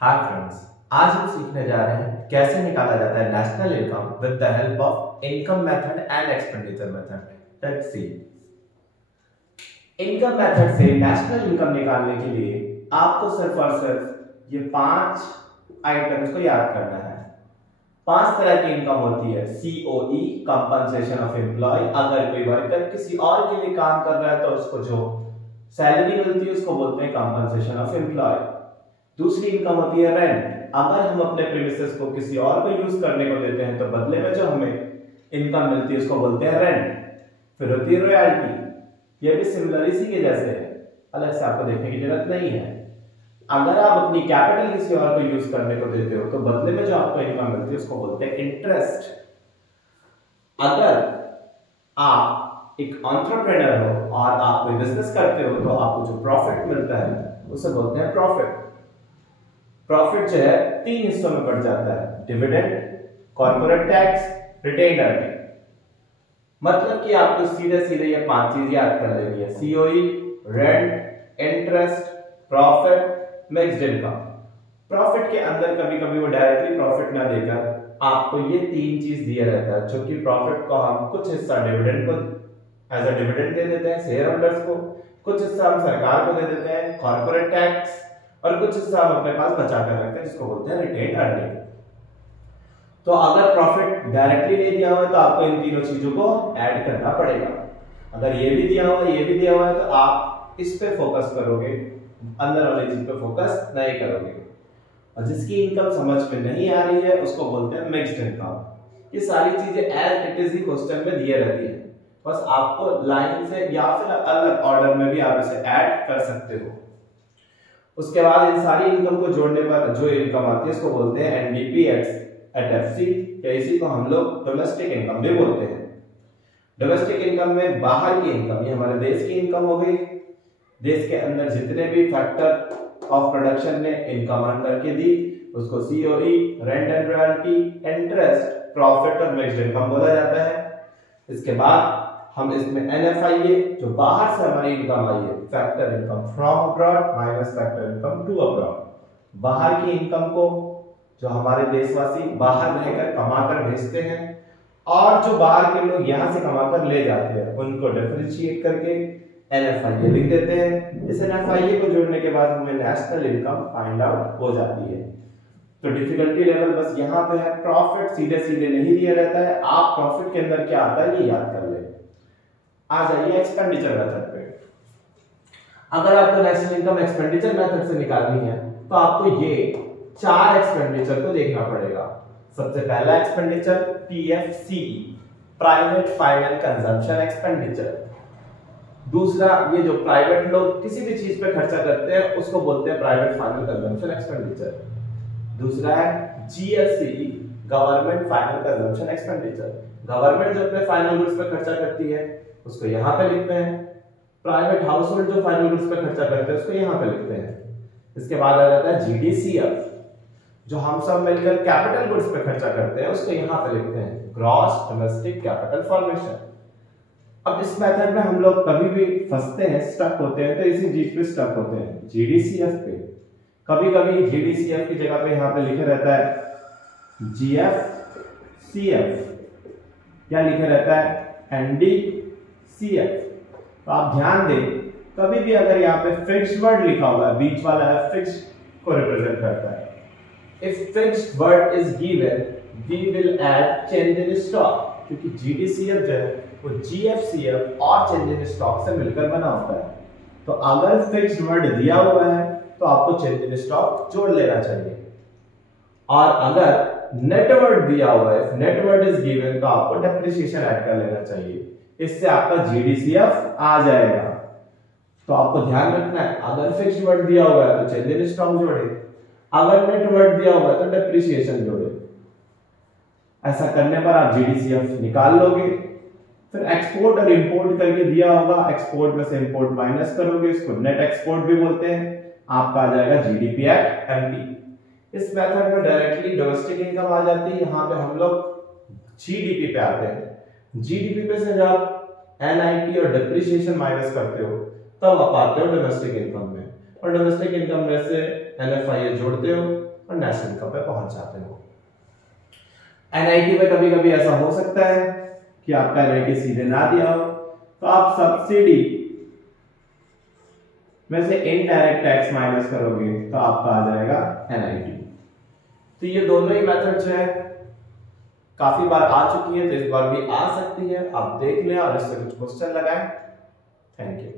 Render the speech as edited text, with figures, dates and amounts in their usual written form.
Hi friends, आज हम सीखने जा रहे हैं कैसे निकाला जाता है national income with the help of income method and expenditure method. Let's see. Income method से नेशनल इनकम निकालने के लिए आपको सिर्फ और सिर्फ ये 5 आइटम्स को याद करना है। 5 तरह की इनकम होती है। COE, compensation of employ. अगर कोई वर्कर किसी और के लिए काम कर रहा है तो उसको जो सैलरी मिलती है उसको बोलते हैं कंपनसेशन ऑफ एम्प्लॉय। दूसरी इनकम होती है रेंट। अगर हम अपने प्रीमिसेस को किसी और को यूज करने को देते हैं तो बदले में जो हमें इनकम मिलती है उसको बोलते हैं रेंट। फिर होती है रॉयल्टी। ये भी सिमिलर इसी के जैसे है, अलग से आपको देखने की जरूरत नहीं है। अगर आप अपनी कैपिटल किसी और को यूज करने को देते हो तो बदले में जो आपको इनकम मिलती है उसको बोलते हैं इंटरेस्ट। अगर आप एक एंटरप्रेन्योर हो और आप कोई बिजनेस करते हो तो आपको जो प्रॉफिट मिलता है उसे बोलते हैं प्रॉफिट। प्रॉफिट जो है 3 हिस्सों में बढ़ जाता है: dividend, corporate tax, retained earning. मतलब कि आपको सीधे सीधे ये 5 चीज याद कर लेनी है: COE, rent, interest, profit, mixed income. Profit के अंदर कभी कभी वो डायरेक्टली प्रॉफिट ना देकर आपको ये 3 चीज दिया रहता है, जो कि प्रॉफिट को हम कुछ हिस्सा डिविडेंड को एज अ डिविडेंड दे देते हैं शेयर होल्डर्स को, कुछ हिस्सा हम सरकार को दे देते हैं कॉर्पोरेट टैक्स, और कुछ हिस्सा हम अपने पास बचा कर रखते हैं जिसको बोलते हैं रिटेन्ड अर्निंग। तो अगर प्रॉफिट डायरेक्टली नहीं दिया हुआ है तो आपको इन तीनों चीजों को ऐड करना पड़ेगा। अगर ये भी दिया हुआ है, ये भी दिया हुआ है तो आप इस पे फोकस करोगे, अंदर वाली चीज पे फोकस नहीं करोगे। और जिसकी इनकम समझ में नहीं आ रही है उसको बोलते हैं मिक्स्ड इनकम। ये सारी चीजें एज इट इज ही क्वेश्चन में दिए रहती है, बस आपको लाइन से या फिर अलग ऑर्डर में भी आप इसे ऐड कर सकते हो। उसके बाद इन सारी इनकम को जोड़ने पर जो इनकम आती है उसको बोलते हैं NBP एट FC, या इसी को हम लोग डोमेस्टिक इनकम भी बोलते हैं। डोमेस्टिक इनकम में बाहर की इनकम, ये हमारे देश की इनकम हो गई। देश के अंदर जितने भी फैक्टर ऑफ प्रोडक्शन ने इनकम अर्न करके दी उसको COE, rent and royalty, interest, profit और मिक्स्ड इनकम बोला जाता है। इसके बाद हम इसमें NFIA, जो बाहर से हमारी इनकम आई है, factor income from abroad minus factor income to abroad, बाहर की इनकम को जो हमारे देशवासी बाहर रहकर कमाकर भेजते हैं और जो बाहर के लोग यहां से कमाकर ले जाते हैं उनको डिफरेंशिएट करके NFIA लिख देते हैं। इस NFIA को जोड़ने के बाद हमें नेशनल इनकम फाइंड आउट हो जाती है। तो डिफिकल्टी लेवल बस यहाँ पे है, प्रॉफिट सीधे सीधे नहीं दिया रहता है, आप प्रॉफिट के अंदर क्या आता है ये याद कर ले। आ जाइए एक्सपेंडिचर मेथड पे। अगर आपको नेशनल इनकम एक्सपेंडिचर मेथड से निकालनी है तो आपको ये 4 एक्सपेंडिचर को देखना पड़ेगा। सबसे पहला expenditure PFCE, private final consumption expenditure. दूसरा, ये जो प्राइवेट लोग किसी भी चीज पे खर्चा करते हैं उसको बोलते हैं प्राइवेट फाइनल कंजम्पशन एक्सपेंडिचर। दूसरा है GFCE, government final consumption expenditure. Government जो अपने फाइनल गुड्स पे खर्चा करती है उसको यहां पे लिखते हैं। प्राइवेट हाउस होल्ड जो फाइनल गुड्स पे खर्चा करते हैं उसको यहां पे लिखते हैं। इसके बाद आ जाता है GDCF, जो हम सब मिलकर कैपिटल गुड्स पे खर्चा करते हैं उसको यहां पे लिखते हैं, ग्रॉस डोमेस्टिक कैपिटल फॉर्मेशन। अब इस मेथड में हम लोग कभी भी फंसते हैं, स्टक होते हैं, तो इसी चीज पे स्टक होते हैं, GDCF पे। कभी कभी GDCF की जगह पे यहां पे लिखे रहता है GFCF, या लिखे रहता है NDCF। तो आप ध्यान दें, कभी भी अगर यहाँ पे फिक्स्ड वर्ड लिखा हुआ है, बीच वाला है फिक्स्ड को रिप्रेजेंट करता है। If fixed word is given we will add change in stock, क्योंकि GDCF जो है वो GFCF और चेंज इन स्टॉक से मिलकर बना होता है। तो अगर फिक्स्ड वर्ड दिया हुआ है तो आपको चेंज इन स्टॉक जोड़ लेना चाहिए, और अगर नेट वर्ड दिया हुआ है, नेट वर्ड इज गिवन, तो आपको डेप्रिसिएशन ऐड कर लेना चाहिए। इससे आपका GDCF आ जाएगा। तो आपको ध्यान रखना है, अगर फिक्स्ड वर्ड दिया हुआ है तो चेंज इन स्टॉक जोड़े, अगर नेट वर्ड दिया हुआ है तो डेप्रिसिएशन जोड़े। ऐसा करने पर आप GDCF निकाल लोगे। फिर एक्सपोर्ट और इंपोर्ट करके दिया होगा, एक्सपोर्ट में से इंपोर्ट माइनस करोगे, इसको नेट एक्सपोर्ट भी बोलते हैं, आपका आ जाएगा GDP एट MP। इस मेथड में डायरेक्टली डोमेस्टिक इनकम आ जाती है, यहाँ पे हम लोग GDP पे आते हैं। GDP पे से जब NIT और डेप्रिसिएशन माइनस करते हो तब आप आते हो डोमेस्टिक इनकम में। और डोमेस्टिक इनकम में से NFIA जोड़ते हो और नेशनल इनकम पे पहुंच जाते हो। NIT में कभी कभी ऐसा हो सकता है कि आपका NIT सीधे ना दिया हो, तो आप सब्सिडी में से इनडायरेक्ट टैक्स माइनस करोगे तो आपका आ जाएगा NIT। तो ये दोनों ही मेथड जो है काफी बार आ चुकी है, तो इस बार भी आ सकती है, आप देख लें और इससे कुछ क्वेश्चन लगाएं। Thank you.